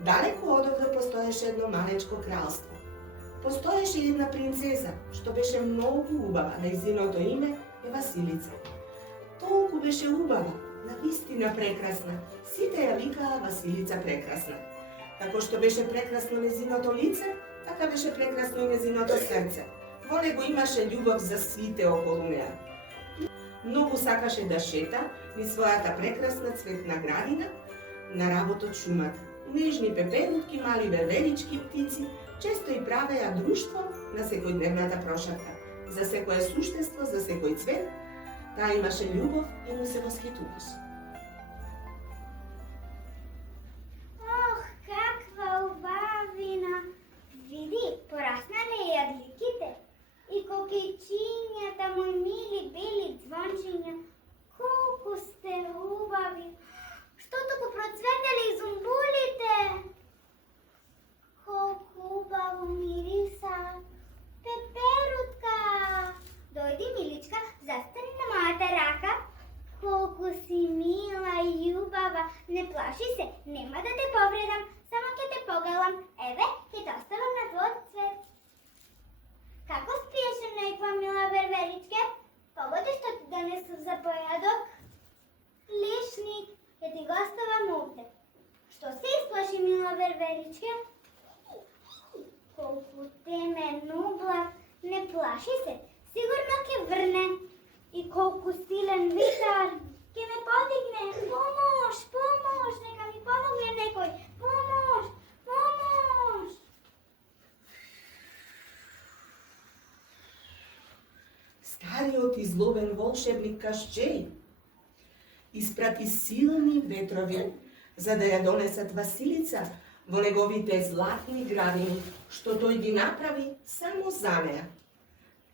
Далеко одовде постоеше едно малечко кралство. Постоеше една принцеза, што беше многу убава, нејзиното име е Василица. Толку беше убава, навистина прекрасна. Сите ја викаа Василица прекрасна. Како што беше прекрасно нејзиното лице, така беше прекрасно и нејзиното срце. Во него имаше љубов за сите околу неа. Многу сакаше да шета низ својата прекрасна цветна градина, на работ од шумата. Нежни пеперутки, мали верверички, птици, често и правеа друштво на секојдневната прошарка. За секое суштество, за секој цвет, таа имаше љубов и му се восхитуваше. Ох, каква убавина! Види, пораснале јагликите и кокичињата мои мили бели звончиња. Колку сте убави! Што туку процветели зумбулите? Колку убаво мириса! Пеперутка! Дојди, миличка, застани на мојата рака. Колку си мила и убава! Не плаши се, нема да те повредам, само ќе те погалам. Еве, ќе те оставам на твојот цвет. Како спиеше, нејква мила верверичке? Погоди што ти донесов за појадок? Лишник, ќе ти го оставам овде. Што се исплаши, мила верверичке? Колку темен облак, не плаши се, сигурно ќе врне. И колку силен витар, ќе ме подигне. Помош, помош, нека ми помогне некој. Помош, помош. Стариот и злобен волшебник Кашчеј испрати силни ветрови, за да ја донесат Василица во неговите златни градини, што тој ги направи само за неа.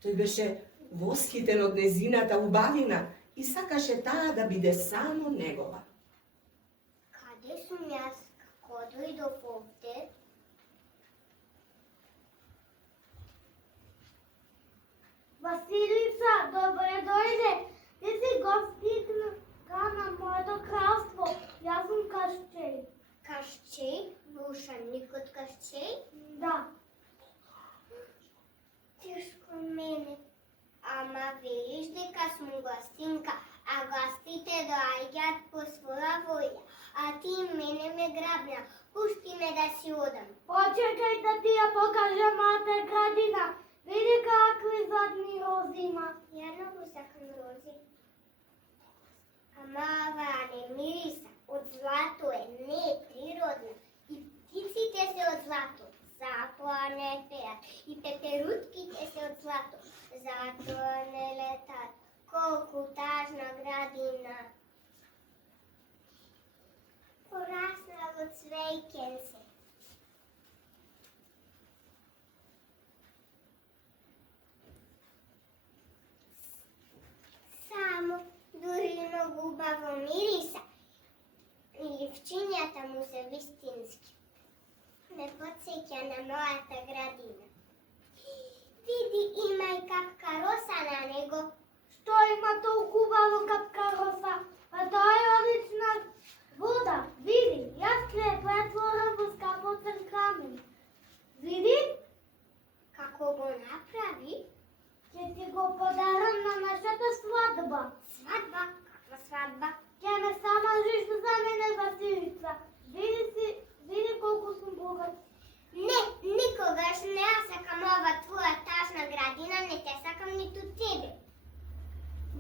Тој беше восхитен од незината убавина и сакаше таа да биде само негова. Каде сум јас? Како дојдов овде? Василица, добре дојде. Ти си гостинка на моето кралство. Јас сум Кашчеј. Кашчеј? Волшебникот Кашчеј? Да. Тешко мене. Ама велиш дека сум гостинка, а гостите доаѓаат по своја волја, а ти мене ме грабна. Пушти ме да си одам. Почекај да ти ја покажам мојата градина. Види какви златни рози има. Ја многу сакам рози. Ама оваа не мириса. Од злато е, не е природна. И птиците се од злато. Затоа не пеат. И пеперутките се од злато. Затоа не летат. Колку тажна градина. Пораснало цвејкенце. Само дури многу убаво мириса. И ливчињата му се вистински. Ме потсеќа на мојата градина. Види, има и капка роса на него. Што има толку убаво капка роса? А тоа е одлична вода. Види, јас клетвотворам во скапоцен камен. Види? Како го направи? Ќе ти го подарам на нашата свадба. Свадба? Каква свадба? Ќе ме самажиш за мене, Василица. Види колку сум богат. Не, никогаш не ја сакам ова твоја тажна градина, не те сакам ниту тебе.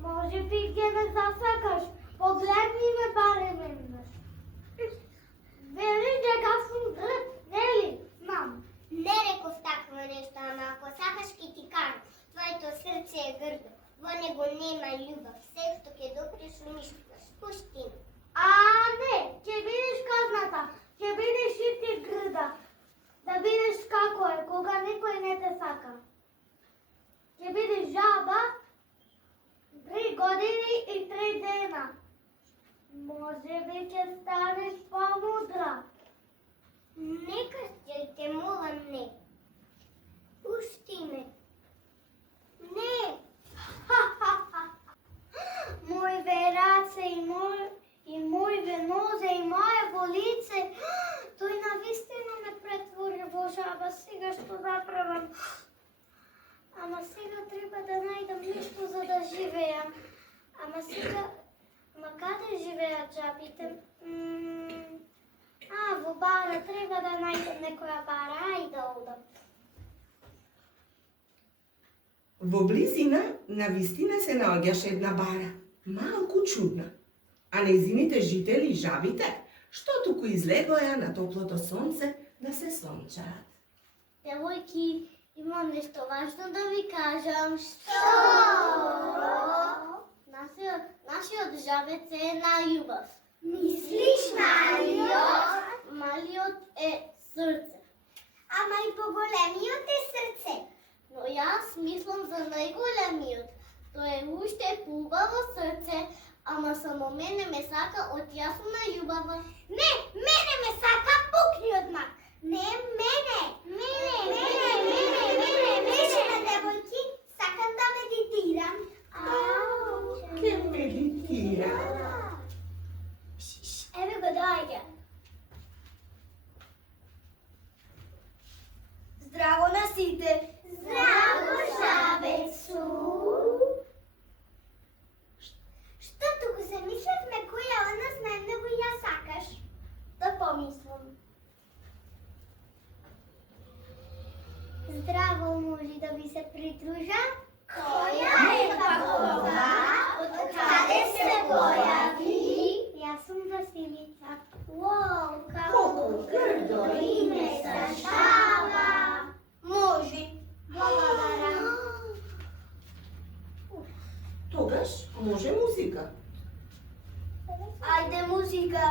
Може би ќе ме засакаш, погледни ме барем еднаш. Велиш дека сум грд, нели? Знам. Не реков такво нешто, ама ако сакаш ќе ти кажам. Твоето срце е грдо, во него нема љубов, се што ќе допреш уништуваш. Пушти ме. А не, ќе видиш казната, ќе видиш и ти грда. Да видиш како е, кога никој не те сака. Ќе видиш жаба 3 години и 3 дена. Може би ќе станеш помудра. Нека те молам, не. Пушти ме. Не. Мој вераце и мој Ама сега што направам? Ама сега треба да најдам нешто за да живеам. Ама сега... Ама каде живеат жабите? Во бара, треба да најдам некоја бара. Ајде одам. Во близина на вистина се наоѓаше една бара, малку чудна. А нејзините жители, жабите, што туку излегоја на топлото сонце да се сончаат. Девојки, имам нешто важно да ви кажам. Што? Нашиот жабец е најубав. Мислиш малиот? Малиот е срце. Ама и поголемиот е срце. Но јас мислам за најголемиот. Тој е уште поубаво срце, ама само мене ме сака од јас сум најубава. Не, мене ме сака пукни од мак. Не, мене. Решена девојки, сакам да медитирам. Ке медитира. Еве го доаѓа. Здраво на сите. Здраво, жабецу. Што туку се мислевме која од нас најмногу ја сакаш? Да помислам. Здраво, може да ви се придружа? Која е такова? Од каде се појави? Јас сум Василица. Уоу, како грдо име за жаба. Може. Благодарам. Тогаш може музика. Ајде музика.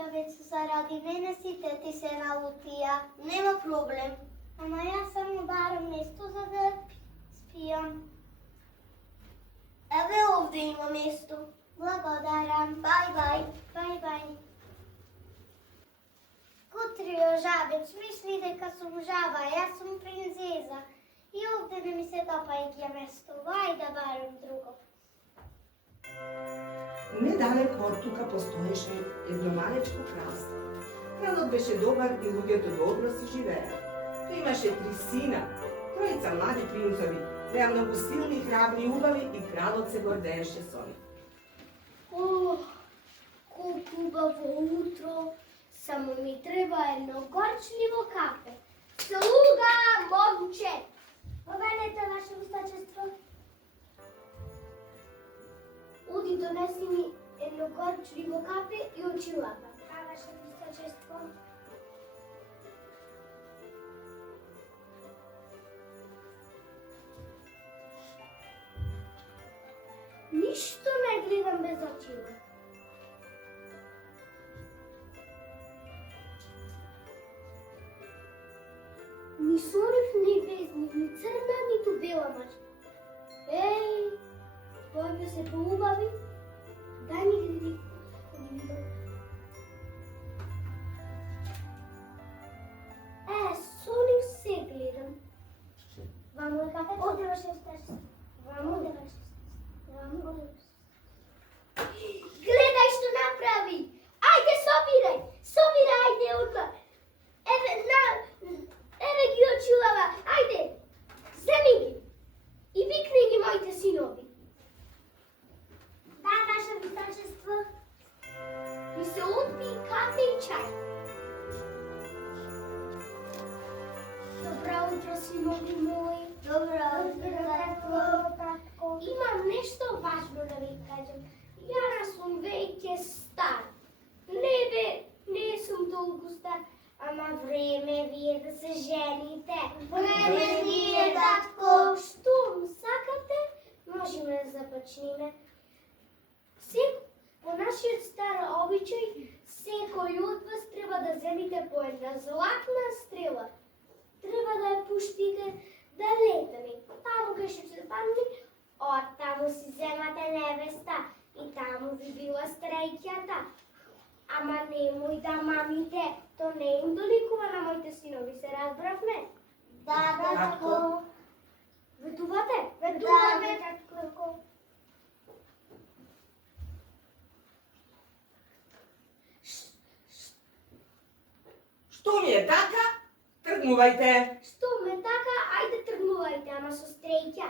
Ja već zaradi mene site ti se nalutija. Nema problem. Ama ja samo barem mjesto za da spijam. Evo ovdje ima mjesto. Blagodaram. Bye bye. Bye bye. Kutrio žabec, misli дека сум žaba, ja sam princeza. I ovdje ne mi se dopaja mjesto. Vajda barem drugo. Недалеко од тука постоеше едно малечко кралство. Кралот беше добар и луѓето добро си живееа. Тој имаше 3 сина, тројца млади принцови, беа многу силни, храбри и убави и кралот се гордееше со нив. Ох, колко убаво утро. Само ми треба едно горчливо кафе. Слуга, момче! Поведете, ваше височество. Оди донеси ми едно горчливо кафе и очилата. А, ваше височество. Ништо не гледам без очила. Ни сонив, ни везник, ни црна, ниту бела мачка. Еј, твојме се поубави, дај ми гледи. Сонив се гледам. Вамо е кафе? Оде ваше встачество. Вамо оде ваше встачество. Вамо оде ваше встачество. Гледај што направи! Ајде, собирај! Собирај, ајде, урба! Еве ги очилава, ајде, земи ги и викни ги моите синови. Да, ваше височество. И се отпи кафе и чај. Добро утро, синови мои. Добро утро, татко. Имам нешто важно да ви кажем. Јас сум веќе стар. Не сум толку стар. Ама време вие да се жените. Време вие, татко. Што сакате? Можеме да започнеме. По нашиот стар обичај, секој од вас треба да земите по една златна стрела. Треба да ја пуштите да летаме. Таму кај што се падне, од таму си земате невеста и таму ви била стреќата. Ама немој да мамите, то не им доликува на моите синови, се разбравме? Да, татко. Ветувате? Ветуваме, татко. Што ми е така? Тргнувајте. Што ме така, ајде тргнувајте, ама со стреќа.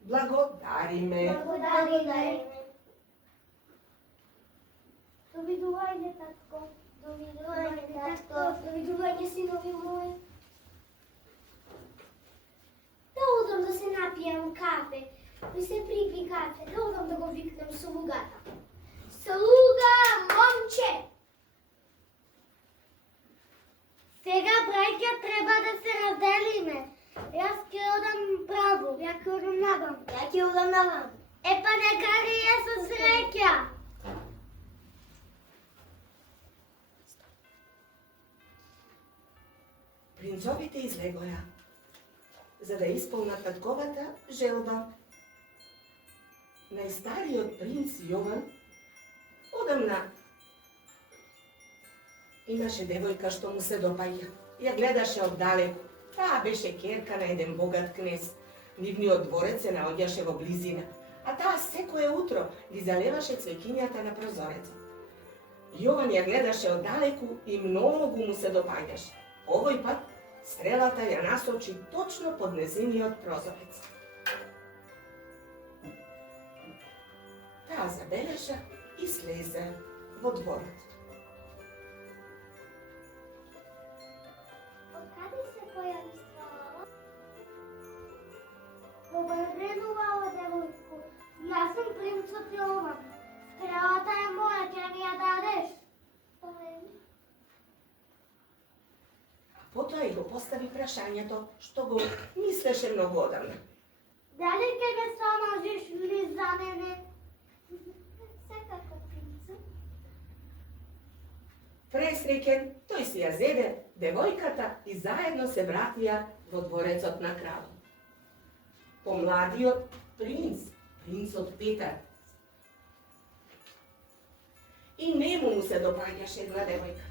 Благодариме. Благодариме. Довидување, татко. Довидување, татко. Довидување, синови мои. Да одам да се напијам кафе. Ми се припи кафе. Да одам да го викнем слугата. Слуга, момче! Сега, браќа, треба да се разделиме. Јас ќе одам право, ја ќе одам навам. Ја ќе одам навам. Па нека ли ја со среќа. Принцовите излегоја, за да исполнат татковата желба. Најстариот принц Јован одамна имаше девојка што му се допаѓа. Ја гледаше оддалеку. Таа беше ќерка на еден богат кнез. Нивниот дворец се наоѓаше во близина, а таа секое утро ги залеваше цвеќињата на прозорецот. Јован ја гледаше оддалеку и многу му се допаѓаше. Овој пат стрелата ја насочи точно под незиниот прозорец. Таа забележа и слезе во дворот. Откаде се појави стрелава? Добрденувала, девојко. Јас сум принцот Јован. Стрелата е моја, ќе ми ја дадеш? Потоа и го постави прашањето што го мислеше многу одамна. Дали ќе ме самажиш ли за мене? Секако, принцот. presrećen, тој си ја зеде девојката и заедно се вратија во дворецот на кралот. Помладиот принц, принцот Петар. И нему му се допаѓаше една девојка,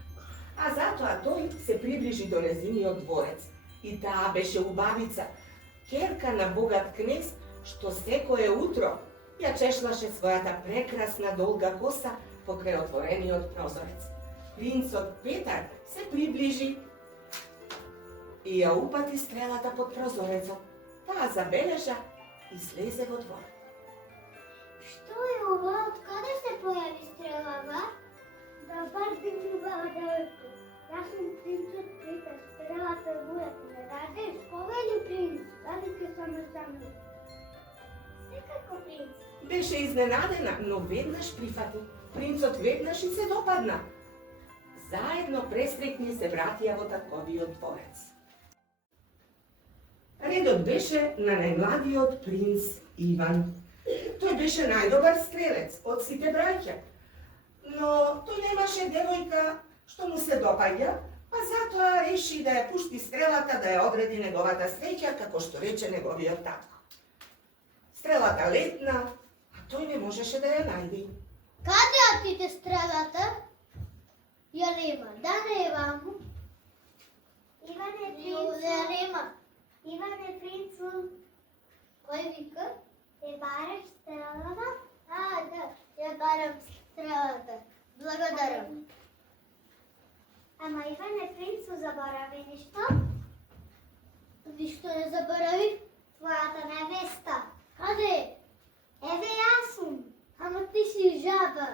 а затоа тој се приближи до незиниот дворец. И таа беше убавица, ќерка на богат кнез, што секое утро ја чешлаше својата прекрасна долга коса покрај отворениот прозорец. Принцот Петар се приближи и ја упати стрелата под прозорецот. Таа забележа и слезе во двор. Што е ова? Откаде се појави стрелава? Да пардим убава девојко. Јас сум принцот Петар. Стрелата е моја. Не радиш? Повели принц. Дали ке само саму. Секако принц. Беше изненадена, но веднаш прифати. Принцот веднаш и се допадна. Заедно пресреќни се вратија во татковиот дворец. Редот беше на најмладиот принц Иван. Тој беше најдобар стрелец од сите браќа. Но тој немаше девојка што му се допаѓа, па затоа реши да ја пушти стрелата да ја одреди неговата среќа, како што рече неговиот татко. Стрелата летна, а тој не можеше да ја најде. Каде отиде стрелата? Ја нема. Да нема. Иване принцу. Ја нема. Иване принцу. Кој вика? Е бараш стрелата? А, да. Ја барам стрелата. Благодарам. Ама Иване принцу заборави ништо? Ништо не заборави? Твојата невеста. Каде? Еве јас сум. Ама ти си жаба.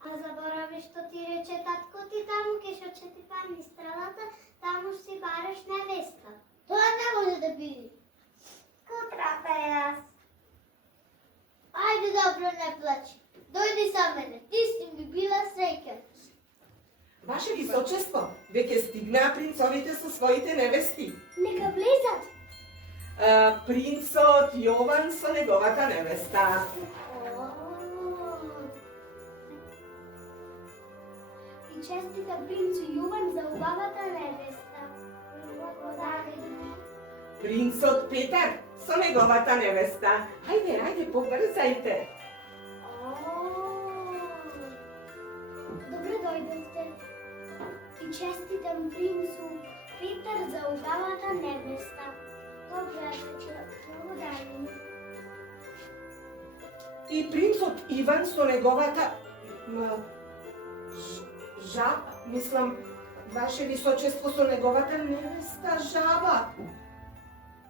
А заборави што ти рече татко ти таму ке што ќе ти падне стрелата, таму си бараш невеста. Тоа не може да биде. Котрата јас. Ајде добро, не плачи. Дојди са мене, ти си ми била среќа. Ваше височество, веќе стигнаа принцовите со своите невести. Нека влезат. Принцот Јован со неговата невеста. И честита принцу Јован за убавата невеста. Принцот Петар со неговата невеста. Ајде, ајде, побрзајте. Добре дојдете. И честитам принцу Петар за убавата невеста. Добре, благодарим. И принцот Иван со неговата жаба, мислам, ваше височество со неговата невеста жаба.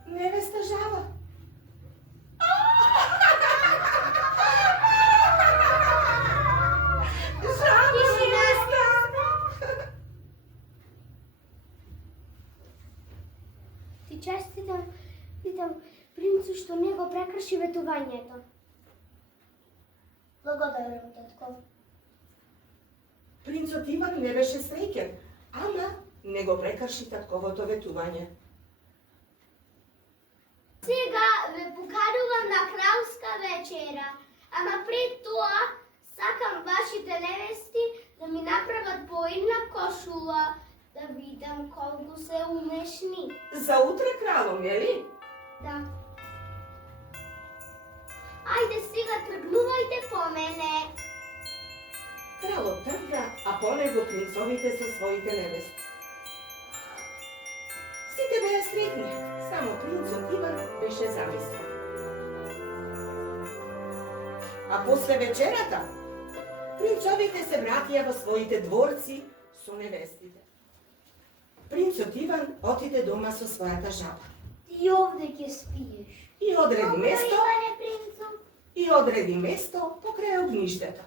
Невеста жаба. Жаба невеста. Ти честитам принцу што не го прекрши ветувањето. Благодарам, татко. Принцот Иван не беше среќен, ама не го прекрши татковото ветување. Сега ве поканувам на кралска вечера, ама пред тоа сакам вашите невести да ми направат по една кошула, да видам колку се умешни. За утре кралом, нели? Да. Ајде сега тргнувајте по мене. Кралот тргна, а по него принцовите со своите невести. Сите беа среќни, само принцот Иван беше замислен. А после вечерата, принцовите се вратија во своите дворци со невестите. Принцот Иван отиде дома со својата жаба. Ти овде ќе спиеш. И одреди место, Иване принцу. и одреди место покрај огништето.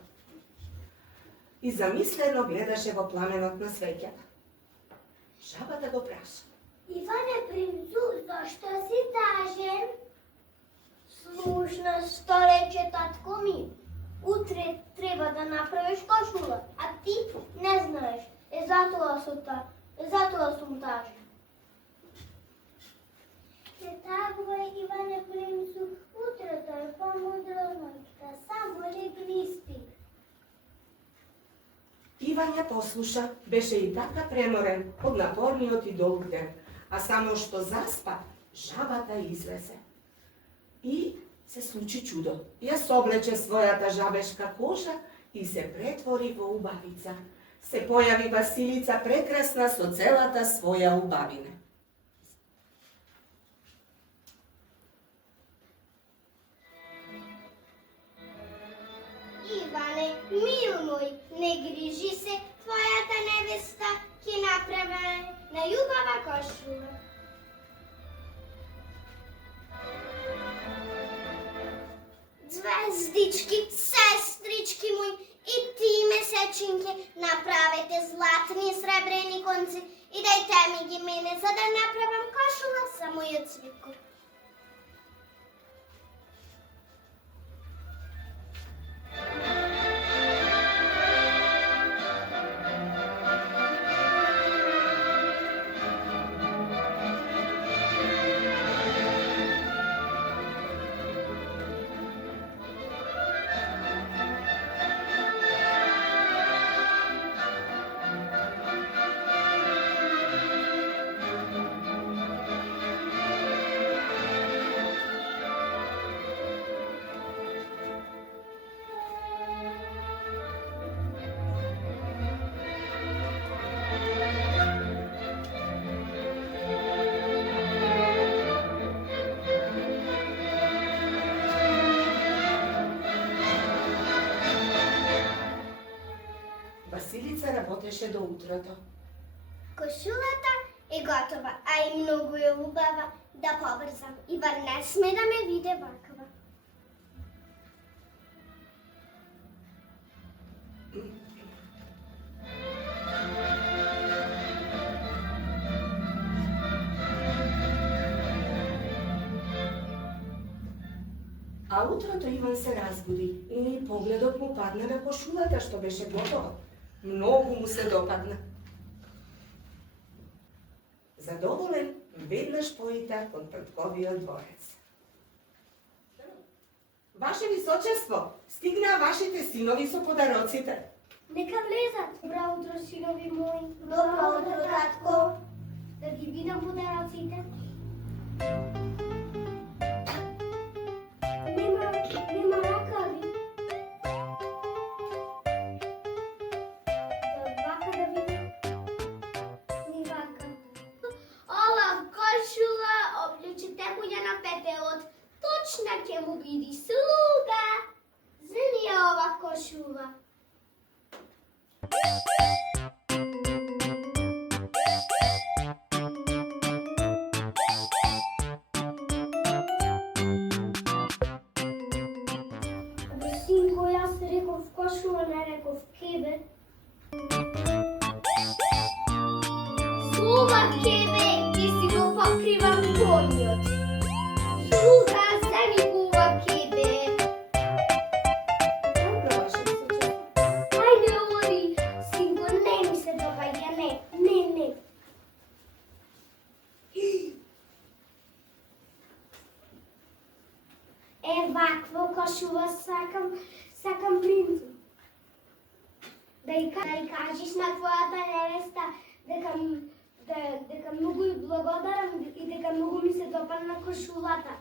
И замислено гледаше во пламенот на свеќата. Жабата го праша. Иване принцу, зашто си тажен? Слушна што рече татко ми. Утре треба да направиш кошула, а ти не знаеш. Затоа сум тажен. Не тагувај, Иване принцу, утрето е помудро ноќта, само легни спи. Иван ја послуша, беше и така преморен од напорниот и долг ден, а само што заспа, жабата излезе. И се случи чудо. Ја соблече својата жабешка кожа и се претвори во убавица. Се појави Василица прекрасна со целата своја убавина. Иване, мил мој, не грижи се, твојата невеста ќе направи на љубава кошула. Звездички, сестрички мои, и ти месечинки, направете златни и сребрени конци и дајте ми ги мене, за да направам кошула за мојот свитко. Василица работеше до утрото. Кошулата е готова, а и многу е убава. Да побрзам, Иван не сме да ме виде ваква. А утрото Иван се разбуди и погледот му падна на кошулата што беше готова. Многу му се допадна. Задоволен, веднаш поита кон татковиот дворец. Ваше височество, стигнаа вашите синови со подароците. Нека влезат. Добро утро, синови мои. Добро утро, татко. Да ги видам подароците. Нема ракави. Вака да видам. Ни вака. Ова кошула облечете хуја на пепелот. Точно ќе му биди слуга. Зели е ова кошула. Синко, јас реков кошула, не реков кебе. Слуга кебе, ти си го покривам коњот. Слуга, земи го ова кебе. Добро, ваше височество. Ајде, оди. Синко, не ми се допаѓа, не. Вакво кошула сакам принцу. Да и кажеш на твојата невеста дека многу и благодарам и дека многу ми се допадна кошулата.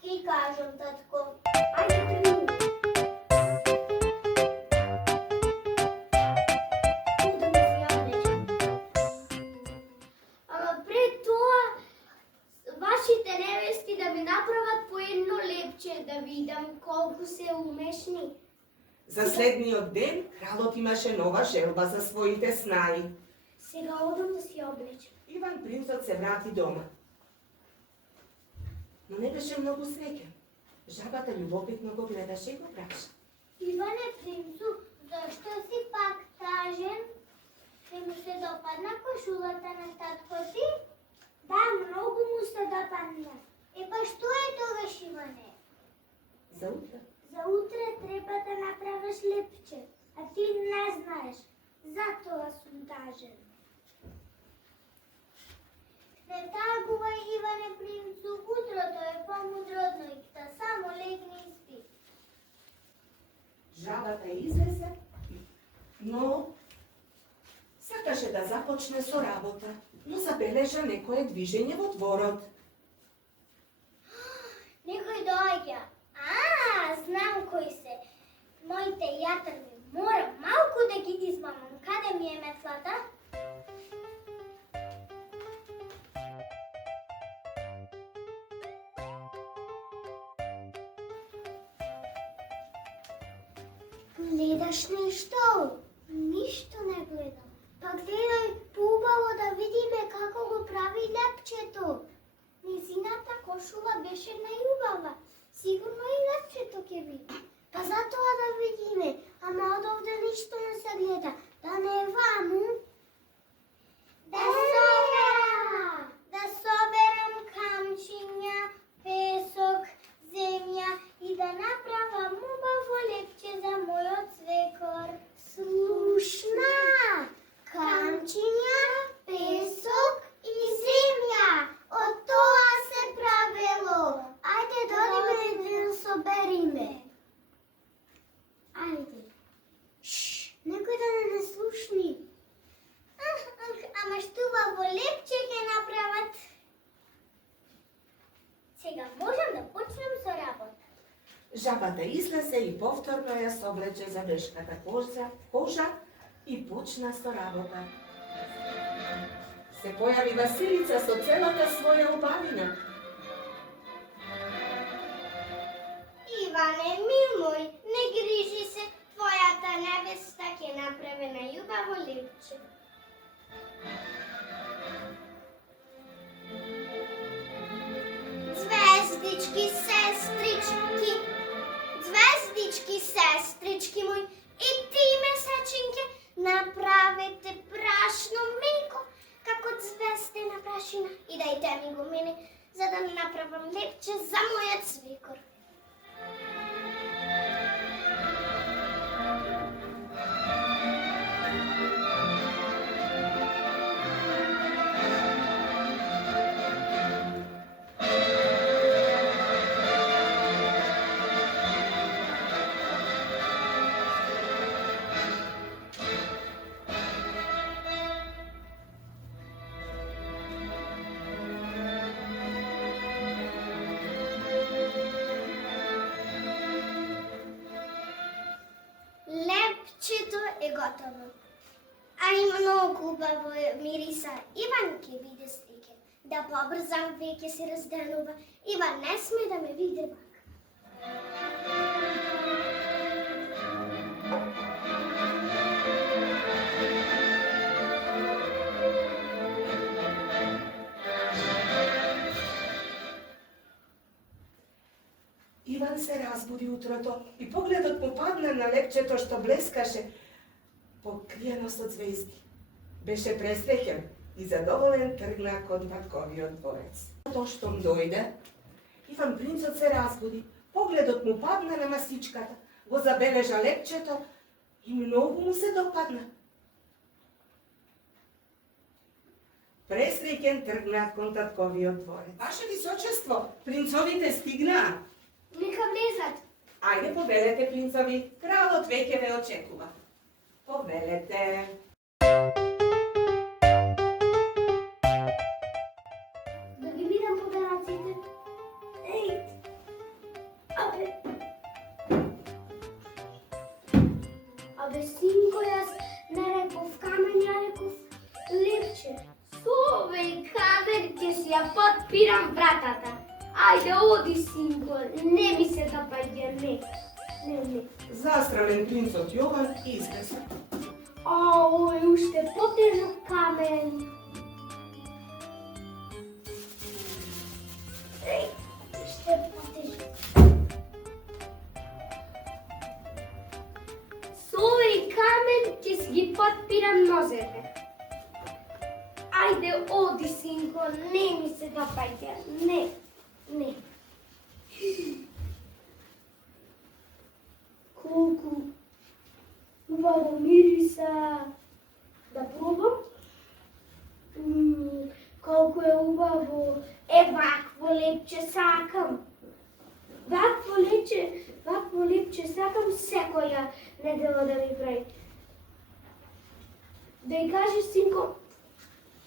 Ки кажам, татко. Ајде, тргни. Куда да се облечам? Ама пред тоа вашите невести да ми направат по едно лепче, да видам колку се умешни. За следниот ден, кралот имаше нова желба за своите снаи. Сега одам да си облечам. Иван принцот се врати дома. Но не беше многу среќен. Жабата љубопитно го гледаше и го праша. Иване принцу, зашто си пак тажен? Ке ми се допадна кошулата на татко ти? Да, многу му се допадна. Па што е тогаш, Иване? За утре. За утре треба да направиш лепче, а ти не знаеш. Затоа сум тажен. Не тагувај, Иване принцу, утрото е помудро од ноќта, само легни и спи. Жабата излезе, но Чекаше да започне со работа, но забележа некое движење во дворот. Некој доаѓа. Знам кои се. Моите јатрви. Морам малку да ги измамам. Каде ми е метлата? Гледаш нешто? Ништо не гледам. Па гледај поубаво да видиме како го прави лепчето. Незината кошула беше најубава. Сигурно и лепчето ќе биде. Па затоа да видиме, ама одовде ништо не се гледа. Да не е ваму? Да соберам камчиња, песок, земја и да направам убаво лепче за мојот свекор. Слушна! Камчиња, песок и земја. Од тоа се правело. Ајде додиме да собериме. Ајде. Некој да не слушни. Ама штубаво лепче ќе направат. Сега можам да почнем со работа. Жабата излезе и повторно ја соблече забешката кожа и почна со работа. Се појави Василица со целата своја убавина. Иване, мил мој, не грижи се, твојата невеста ќе направи најубаво лепче. Звездички, мој, и ти месечинке, направете прашно млеко, како звездена прашина, и дајте ми го мене, за да направам лепче за мојот свекор. Лепчето е готово. А и многу убаво мириса. Иван ќе биде среќен. Да побрзам, веќе се разделува. Иван не сме да ме види вака. Иван се разбуди утрото и погледот му падна на лепчето што блескаше, покриено со звезди. Беше пресреќен и задоволен тргна кон татковиот дворец. Тоа штом дојде, Иван принцот се разбуди, погледот му падна на масичката, го забележа лепчето и многу му се допадна. Пресреќен тргна кон татковиот дворец. Ваше височество, принцовите стигнаа. Нека влезат. Ајде, повелете, принцови, кралот веќе ве очекува. Повелете. Да ги видам подаръците. Ей! Абе, синко, јас не реков камен, ја реков лепче. Сове, камен, ќе си ја подпирам вратата. Ајде, оди, синко, не ми се допаѓа, не. Застрамен принцот Јован излезе. Ој, уште потежок камен. Еј, уште потежок. Со овој камен ќе си ги подпирам нозете. Ајде, оди, синко, не ми се допаѓа, не. Колку убаво мириса. Да пробам? Колку е убаво. Вакво лепче сакам. Вакво лепче сакам секоја недела да ми прави. да й кажеш, синко,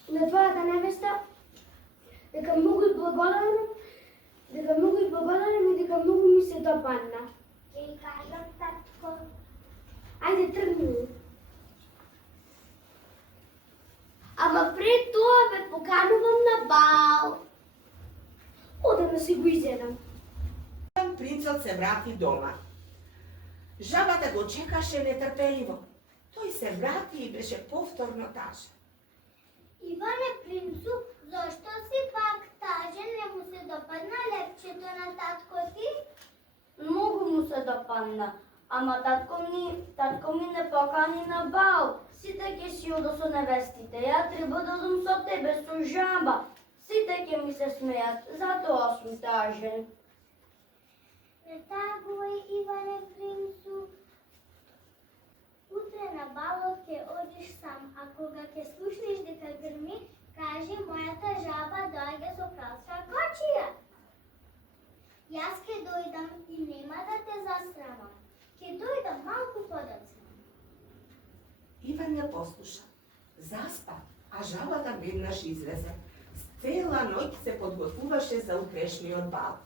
на твоята невеста, дека многу и благодарам, и дека многу ми се допадна. Ќе й кажам, татко. Ајде, тргни. Ама пред тоа ве поканувам на бал. Одам да си го изедам. Принцот се врати дома. Жабата го чекаше нетрпеливо. Тој се врати и беше повторно тажен. Иване принцу, зашто си пак тажен? Не му се допадна лепчето на татко ти? Многу му се допадна, ама татко ми не покани на бал. Сите ќе си одо со невестите, ја треба да одам со тебе, со жаба. Сите ќе ми се смеат, затоа сум тажен. Не тагувај, Иване принцу. Утре на балот ќе одиш сам, а кога ќе слушнеш дека грми, кажи мојата жаба доаѓа со кралска кочија. Јас ќе дојдам и нема да те засрамам. Ќе дојдам малку подоцна. Иван ја послуша. Заспа, а жабата веднаш излезе. Цела ноќ се подготвуваше за утрешниот бал.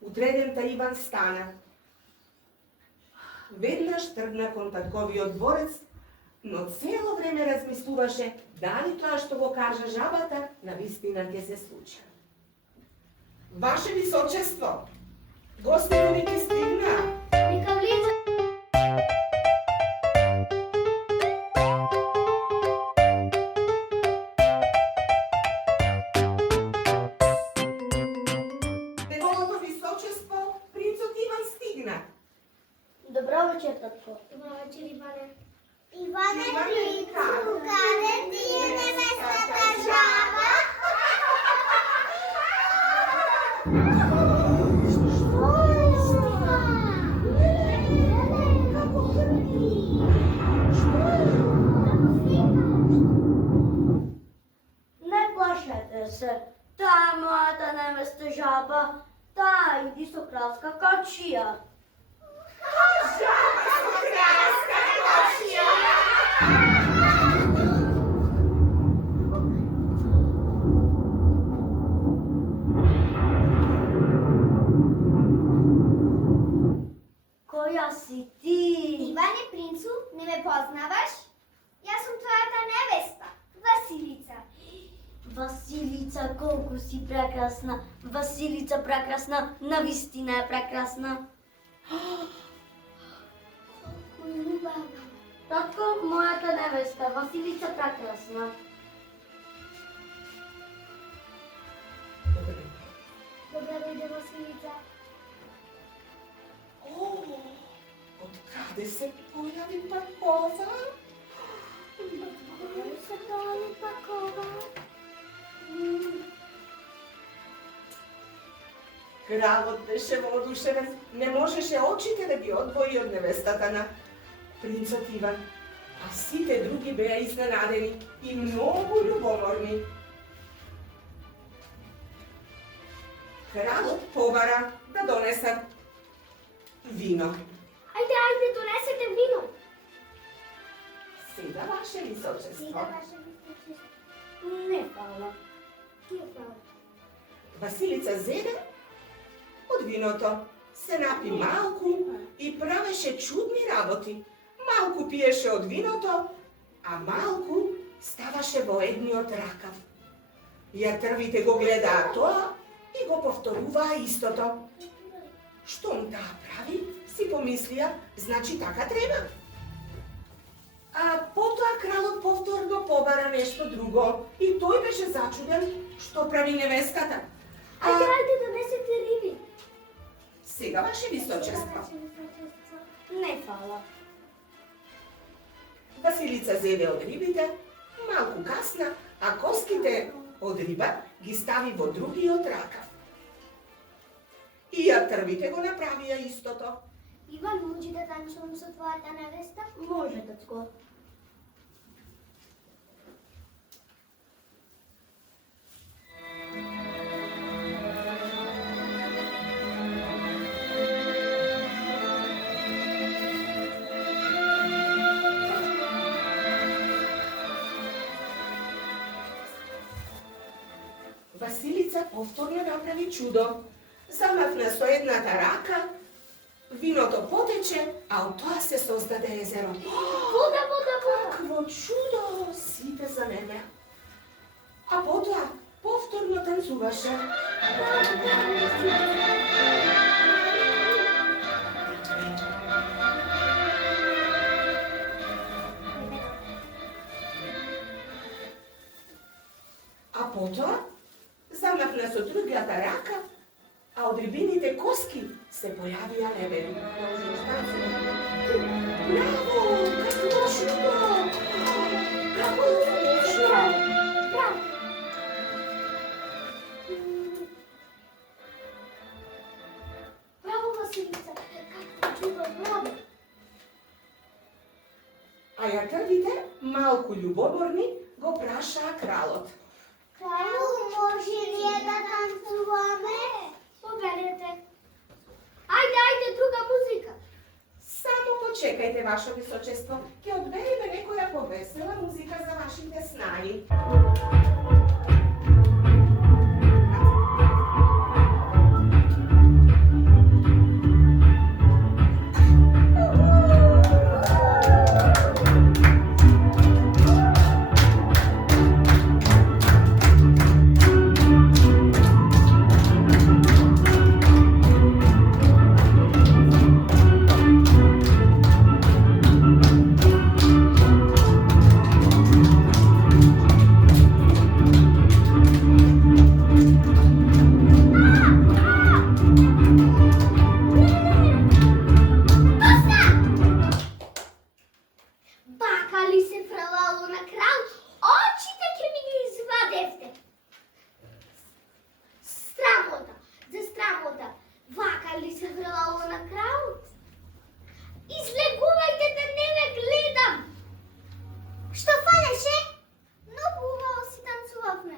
Утредента Иван стана. Веднаш тргна кон татковиот дворец, но цело време размислуваше дали тоа што го кажа жабата навистина ќе се случи. Ваше височество, гостинови ќе стигна. Нека влиза. Неговото височество, принцот Иван стигна. Добро вечер, татко. Добро вечер, Иване. Иване Иване, принцу, како? каде ти е невестата жаба? Не плашете се, таа е мојата невеста жаба, таа иди со кралска кочија. Која си ти? Иване принцу, не ме познаваш? Јас сум твојата невеста, Василица. Василица, колку си прекрасна. Василица прекрасна, навистина е прекрасна. Убава. Татко, мојата невеста, Василица прекрасна. Добре дојде, Василица. О, од каде се појави пак ова? Каде се појави пак ова? Кралот беше воодушевен, не можеше очите да ги одвои од невестата на принцот Иван, а сите други беа изненадени и многу љубоморни. Кралот побара да донесат вино. Ајде, донесете вино. Сега, ваше височество. Сега ваше височество. Не фала. Василица зеде од виното, се напи малку и правеше чудни работи. Малку пиеше од виното, а малку ставаше во едниот ракав. Јатрвите го гледаа тоа и го повторуваа истото. Штом таа прави, си помислија, значи така треба. А потоа кралот повторно побара нешто друго и тој беше зачуден што прави невестата. Ајде, донесете риби. Сега, ваше височество. Не фала. Василица зеде од рибите, малку касна, а коските од риба ги стави во другиот ракав. И јатрвите го направија истото. Иван, може да танцувам со твојата невеста? Може, татко. Vasilica povtorno napravi čudo. Zamahne so jedna taraka, vino to poteče, a od toga se sozdade jezero. Voda, voda, voda. Kakvo čudo, sipe za nebe. A potom povtorno tancuvaše. A potom zamahne so druga taraka, a od ribinite koski se pojavija lebed. Bravo, kakvo čudo! Kako je odlično! Bravo. Bravo, Vasilica. Kako čudo, bravo. A jak vidite, malku ljuboborni go praša kralot. Kralu, može li je da tancujeme? Povedete. Ajde, druga muzika. Samo počekajte, vaše visočestvo, ki odberime nekoja povesela muzika za vašite snaji. Bakali se fralalo na kralj, očite ke mi ga izvadevte. Sramota, za sramota. Bakali se fralalo na kralj. Izleguvajte da ne me gledam. Što falеше? Много хубаво си танцувахме.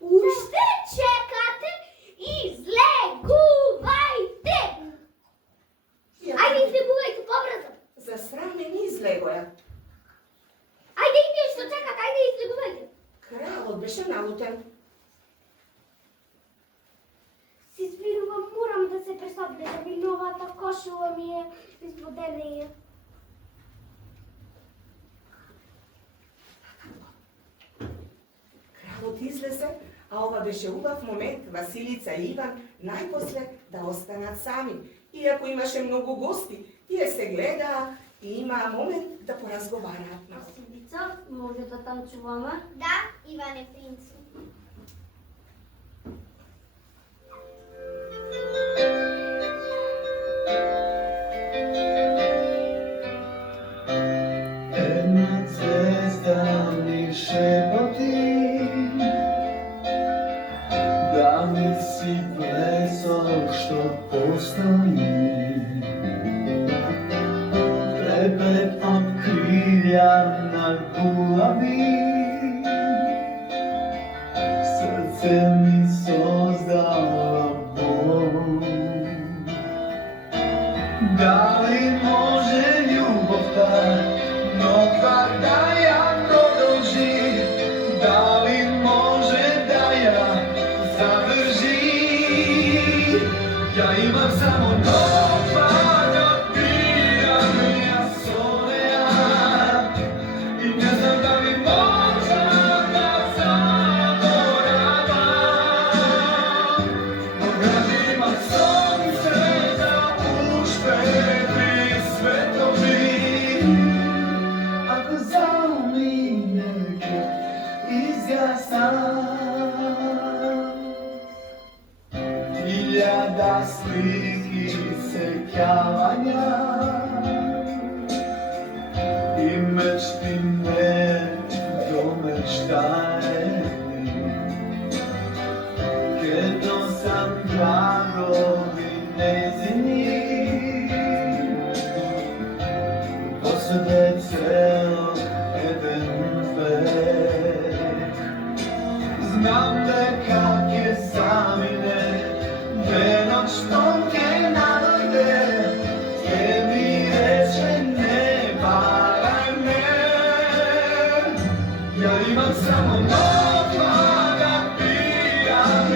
Уште чекате, излегувайте. Ajde, izleguvajte побрзо. Za srame ni izlegoja. Ajde, ideš što čekate, ajde, izleguvajte. Kralot beše naluten. Se izvinувам, moram da se prestavljam, vinovata košula mi je izvodenija. Kralot izleze, a ova beše ubav moment Vasilica i Ivan najposle da ostanat sami. Iako imaše mnogo gosti, jer se gleda i ima moment da porazgovara. Vasilica, може да танцуваме? Да, Иване принцу. Една звезда ми шепоти да ми си плесок, що постои. Трепет от крилja на глави, сърце ми создава бол. Дали може любовта нова да я продължи? Дали може да я задържи? Я имам само нова да пия я сонея и не знам дали може да заборавам. Когато имам слънце да ушпетри светови, ако замине изясна. Hiljada sliki sećavanja i meštine domeštajeni. Kiedy sam dragovi njezini, posebe celo jeden pek. Znam te kak je samine, Venoć tonke nadojde, gdje mi reče ne varaj me. Ja imam samo nova da pijam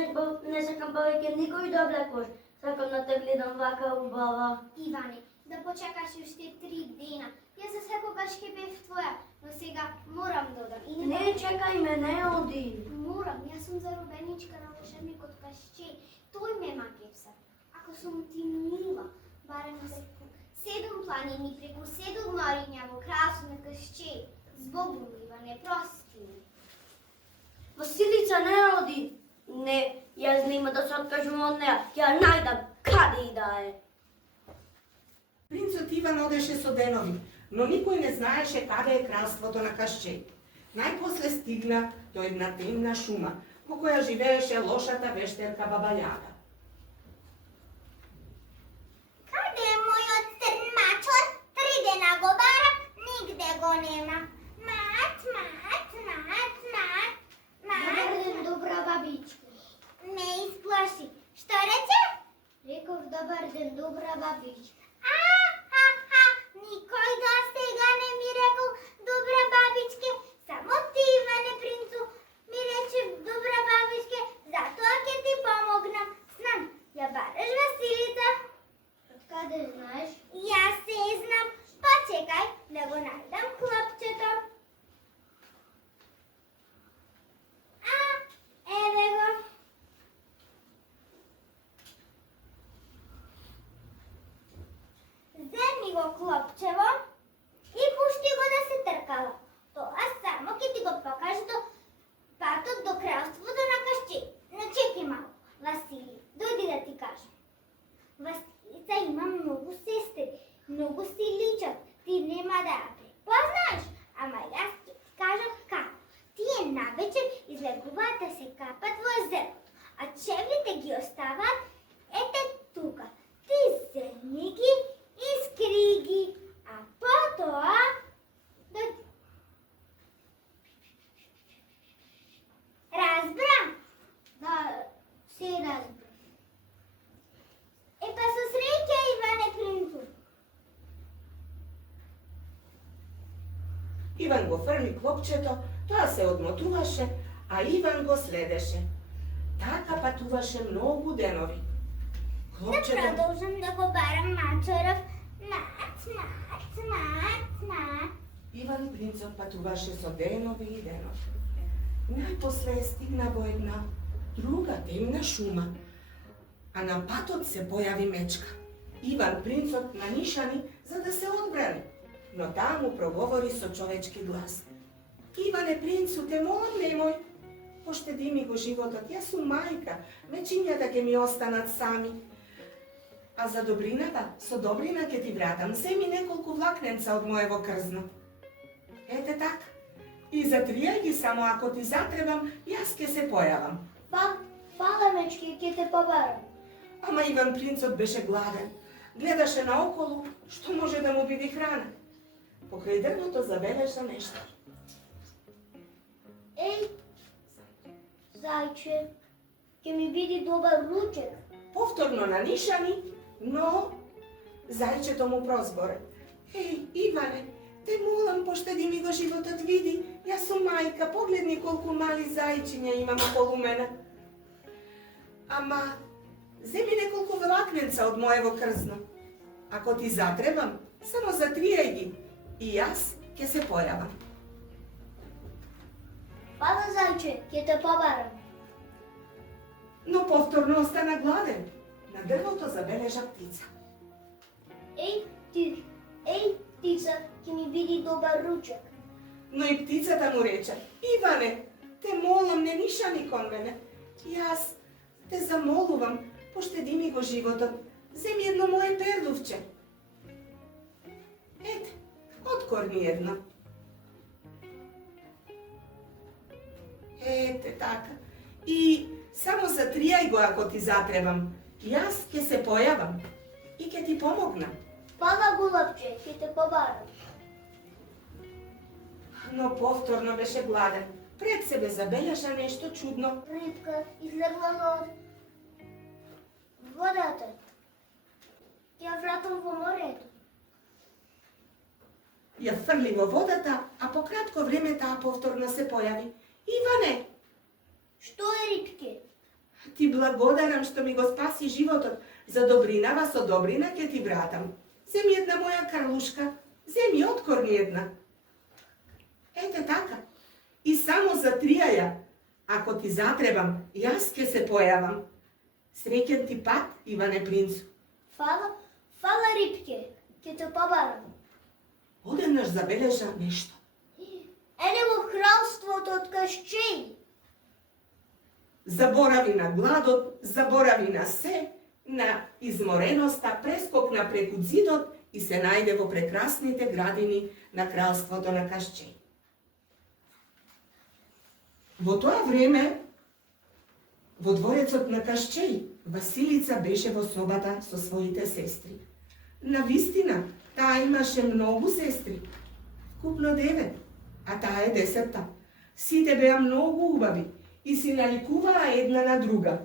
не сакам повеќе никој да облекуваш. Сакам да те гледам вака убава. Иване, да почекаш уште 3 дена. Јас за секогаш ќе бев твоја, но сега морам да одам. И Не чекај ме, не оди. Морам, јас сум заробеничка на волшебникот Кашчеј. Тој ме макепса. Ако сум ти мила, барем се 7 планини преку 7 мориња во кралство на Кашчеј. Збогум, Иване, прости ми. Василица, не оди. Не, јас нема да се откажам од неа. Ја најдам каде и да е. Принцот Иван одеше со денови, но никој не знаеше каде е кралството на Кашчеј. Најпосле стигна до една темна шума, во која живееше лошата вештерка Баба Јага. Каде е мојот црн мачор? 3 дена го барам, нигде го нема. Мат. Добар ден, добра бабичка. Ме исплаши. Што рече? Реков добар ден, добра бабичка. Никој до сега не ми рекол добра бабичке. Само ти, Иване принцу, ми рече добра бабичке, затоа ќе ти помогнам. Знам, ја бараш Василица. Од каде знаеш? Јас се знам. Почекај да го најдам клопчето. Еве го. Земи го клопчево и пушти го да се тркала. Тоа само ќе ти го покаже до патот до кралството на Кашчеј. Но чекај малку, Васили, дојди да ти кажам. Василица има многу сестри, многу си личат. Ти нема да ја препознаеш, ама јас ќе ти кажам како. Тие навечер излегуваат да се капат во езерото, а чевлите ги оставаат ете тука. Ти земи ги и скри ги, а потоа разбрам. Да, се разбрав. Па со среќа, Иване принцу. Иван го фрли клопчето, тоа се одмотуваше, а Иван го следеше. Така патуваше многу денови. Да Клопчето продолжам да го барам мачоров. Мат. Иван принцот патуваше со денови и денови. Најпосле стигна во една друга темна шума, а на патот се појави мечка. Иван принцот нанишани за да се одбрани, но таа му проговори со човечки глас. Иване принцу, те молам немој, поштеди ми го животот, јас сум мајка, мечињата ќе ми останат сами. А за добрината, со добрина ќе ти вратам, земи неколку влакненца од моево крзно. Ете така. И затријај ги само, ако ти затребам, јас ќе се појавам. Фала, мечки, ќе те побарам. Ама Иван принцот беше гладен. Гледаше наоколу, што може да му биде храна. Покрај дрвото забележа нешто. Еј, зајче, ќе ми биде добар ручек. Повторно нанишани, но зајчето му прозборе. Еј, Иване, те молам, поштеди ми го животот, види, јас сум мајка, погледни колку мали зајчиња имам околу мене. Ама, земи неколку влакненца од моево крзно. Ако ти затребам, само затријај ги и јас ќе се појавам. Фала, зајче, ќе те побарам. Но повторно остана гладен. На дрвото забележа птица. Еј, птица, ќе ми биде добар ручек. Но и птицата му рече: Иване, те молам, не нишани кон мене. Јас те замолувам, поштеди ми го животот. Земи едно мое пердувче. Ете, откорни едно. Ете така. И само затријај го ако ти затребам. Јас ќе се појавам и ќе ти помогнам. Фала, голапче, ќе те побарам. Но повторно беше гладен. Пред себе забележа нешто чудно. Рибка излегла од водата. Ја вратам во морето. Ја фрли во водата, а по кратко време таа повторно се појави. Иване, Што е, рибке? Ti blagodaram što mi go spasi životot. Za dobrinava so dobrina ke ti vratam. Zem jedna moja Karluška, zem otkor jedna. Ete taka. I samo za trijaja, ako ti zatrebam, jaske se pojavam. Srećen ti pat, Ivane princu. Fala ribke, ke te pobaram. Ode naš zabeleža nešto. Енево кралството од кашчењи. Zaboravi na gladot, zaboravi na se, na izmoreноста, preskokna preku zidot i se najde vo prekrasните gradini na kralството на Кашчеј. Во тоа време, во дворецот на Кашчеј, Василица беше во собата со своите сестри. Навистина, таа имаше многу сестри, вкупно 9, а таа е 10-та. Сите беа многу убави и си наликуваа една на друга.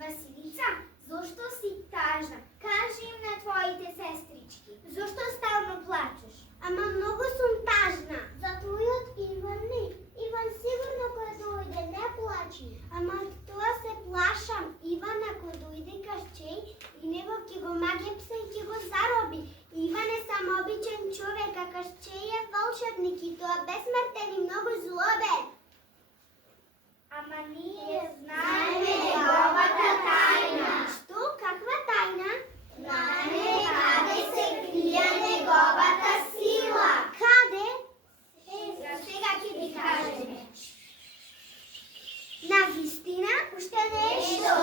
Василица, зошто си тажна? Кажи им на твоите сестрички. Зошто стално плачеш? Ама многу сум тажна. За твојот Иван не. Иван сигурно кој дојде, не плачи. Ама тоа се плашам. Иван ако дојде Кашчеј и него ќе го магепса и ќе го зароби. Иван е само обичен човек, а Кашчеј е волшебник и тоа безсмртен и многу злобен. Ама ние знаеме неговата тајна. Што? Каква тајна? Знаеме каде се крие неговата сила. Каде? Сега ќе ви кажеме. Навистина, уште нешто.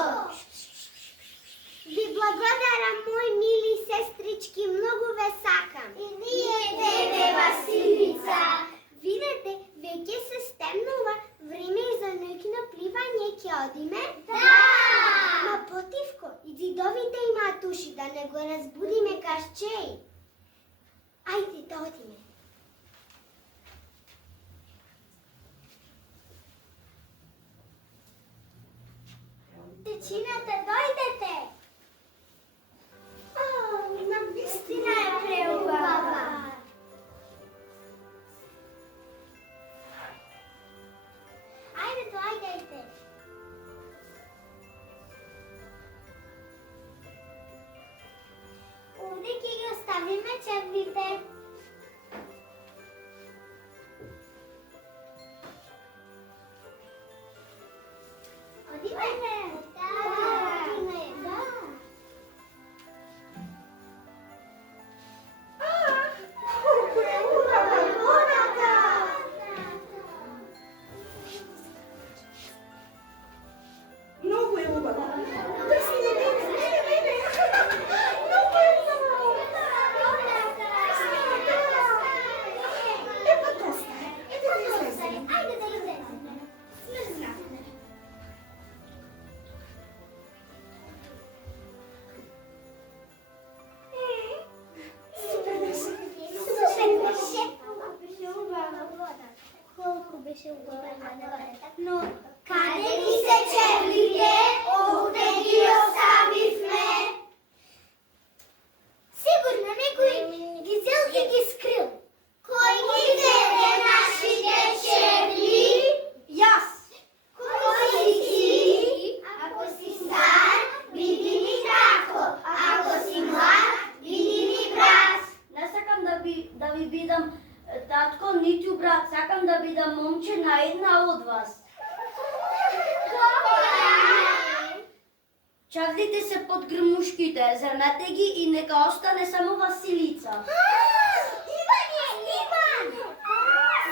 Ви благодарам, мои мили сестрички, многу ве сакам. И ние тебе, Василица. Видете, веќе се стемнува, време е за ноќно пливање, ќе одиме? Да! Ма потивко, и зидовите имаат уши, да не го разбудиме Кашчеј. Ајде да одиме. Дечината, дојдете! Навистина е преубава. Ајде, дојдете. Овде ќе ги оставиме чевлите. Одиме? Да. Одиме, да. Колку е убава водата! Многу е убава. Ајде да излеземе. Смрзнав. Колку беше убава водата. Но каде ги се чевлите? Овде ги оставивме. Сигурно некој ги зел и ги скрил. Кој ги зеде нашите чевли? Јас. Кој си ти? Ако си стар, биди ми татко. Ако си млад, биди ми брат. Не сакам да ви бидам татко, ниту брат. Сакам да бидам момче на една од вас. Чавлите се под грмушките, зрнете ги и нека остане само Василица. Иван!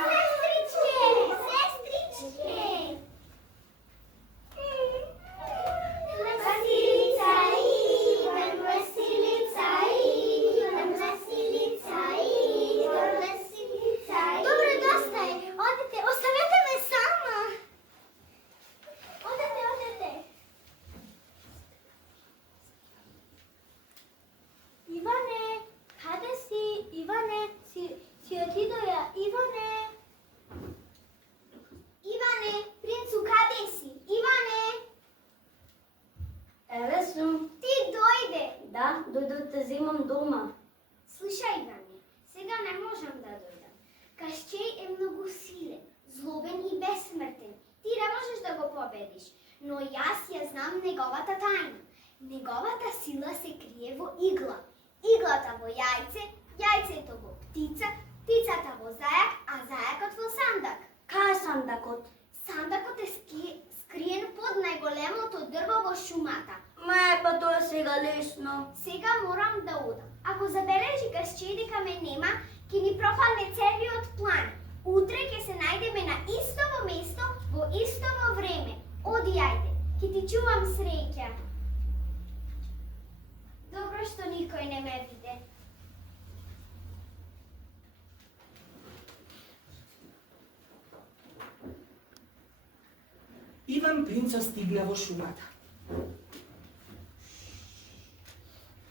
Сестричке! Сестричке! Василица, Иван, Василица, Иван, Василица, Иван, Василица. Добре, доста е. Одете, оставете ме сама. Одете, одете. Иване, каде си? Иване, си отидоја. Иване! Иване, принцу, каде си? Иване! Еве сум. Ти дојде! Да, дојдов те земам дома. Слушај, Иване, сега не можам да дојдам. Кашчеј е многу силен, злобен и безсмртен. Ти не можеш да го победиш. но јас ја знам неговата тајна. Неговата сила се крие во игла. Иглата во јајце, јајцето во птица, птицата во зајак, а зајакот во сандак. Кај е сандакот? Сандакот е скриен под најголемото дрво во шумата. Па тоа е сега лесно. Сега морам да одам. Ако забележи касче дека ме нема, ќе ни пропадне целиот план. Утре ќе се најдеме на истово место, во истово време. Оди, ајде, ќе ти чувам среќа. Добро што никој не ме виде. Иван Принцо стигна во шумата.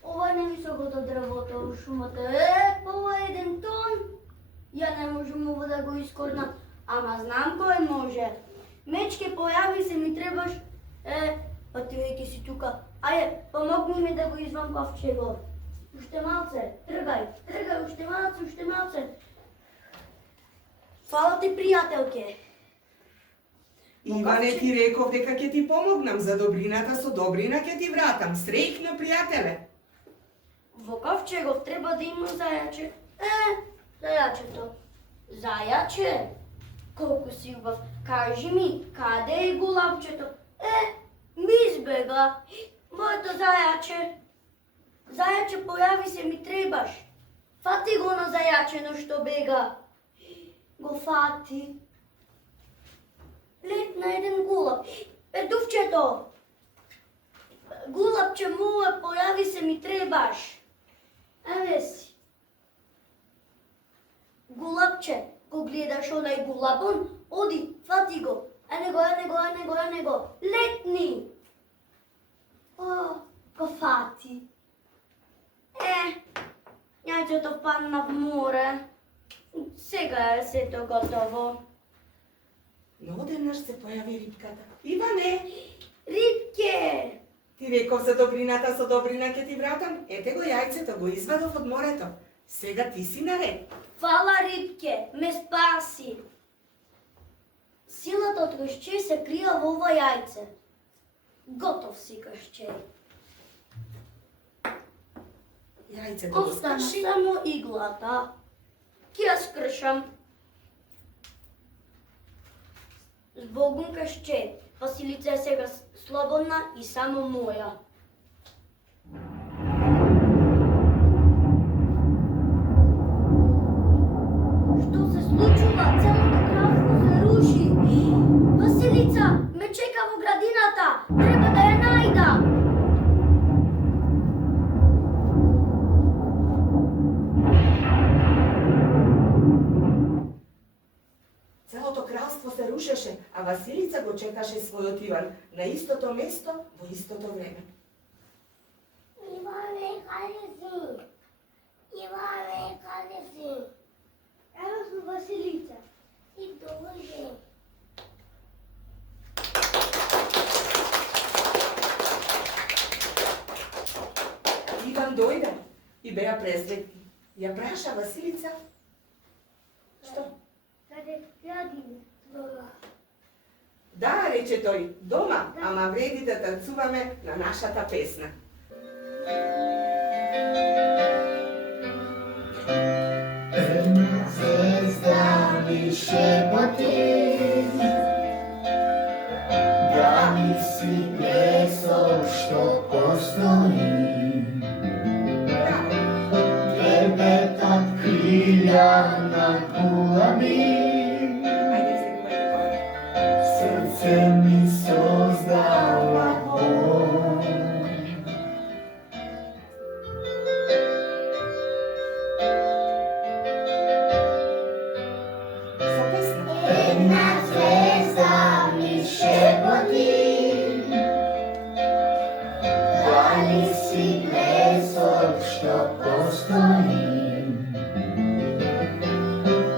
Ова не ми се года дрвото во шумата. Ова е еден тон. Ја не можам ова да го искорнам, ама знам кој може. Мечке, појави се, ми требаш. Па ти веќе си тука. Ајде, помогни ми да го извам ковчего. Уште малце, тргај, уште малце. Фала ти, пријателке. Иване, ти реков дека ќе ти помогнам за добрината, со добрина ќе ти вратам. Среќно, пријателе. Во ковчегов треба да има зајаче. Зајачето. Зајаче? Колку си убав. Кажи ми, каде е гулапчето? Ми избега. Моето зајаче. Зајаче, појави се, ми требаш. Фати го на зајачено што бега. Го фати. Летна еден гулап. Петувчето. Гулапче мое, појави се, ми требаш. Еве си. Гулапче, го гледаш онај гулапон, оди, фати го. Ене го. Летни. Го фати. Јајцето падна в море. Сега е сето готово. Но одеднаш се појави рибката. Иване, Рибке! ти реков за добрината, со добрина ќе ти вратам. Ете го јајцето, го извадов од морето. Сега ти си наред. Фала, Рибке, ме спаси. Силата од кашчеј се крија во ова јајце. Готов си, кашчеј. Јајцето го Остана скрши. само иглата. Ки ја скршам. Збогум, кашчеј. Василица е сега слободна и само моја. Што се случува? Целото кралство се руши. Василица, ме чека во градината. Треба да ја најдам. Целото кралство се рушеше, а Василица го чекаше својот Иван на истото место во истото време. Иване, каде си? Иване, каде си? Ево сум, Василица. И дојде. Иван дојде и беа презретни. Ја праша Василица. Што? Каде градина? Да, рече тој, дома, ама вреди да танцуваме на нашата песна. Една звезда ми шепоти да ми си песо што постои. Трепетат крилја над гулами, Ајде, сегувајте пак. срце ми создава Бог. Со песна. Една звезда ми шепоти дали си блесок што постои.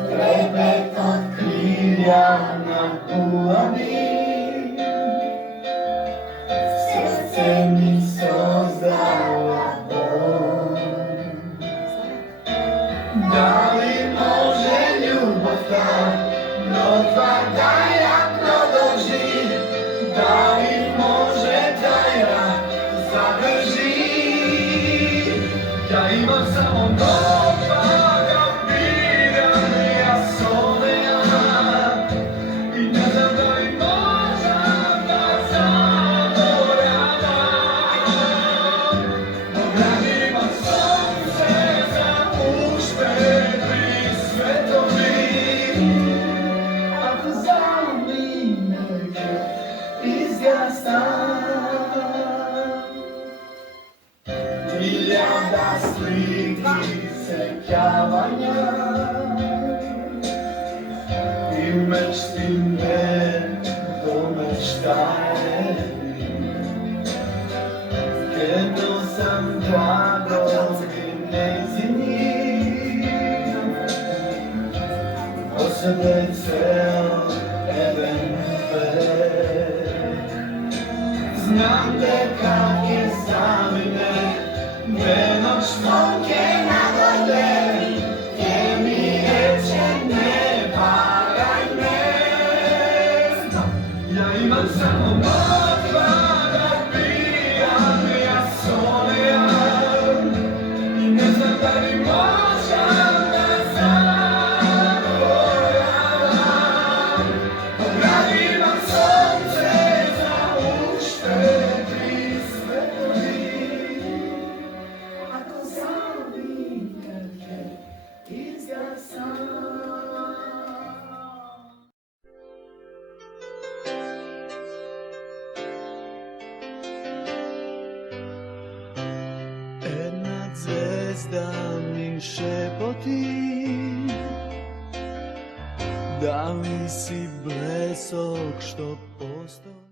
Трепетот крилја над гулами, срце ми создава Бог. Дали може љубовта до два да ја продолжи? Дали da sliki sećavanja i meštine domeštaje. Jedno sam dragovine zini, o sebe cel even znam deka je zamine, venoć monke na dole, gdje mi reče ne paraj me. Ja imam samo mokva da pijam, ja solijam i ne znam da li možem da zaboravam. Radim vam sunce za uštedri svetovi, ako zavinjate izgasam. Jedna zvezda mi šepoti, da li si blesok što postoji.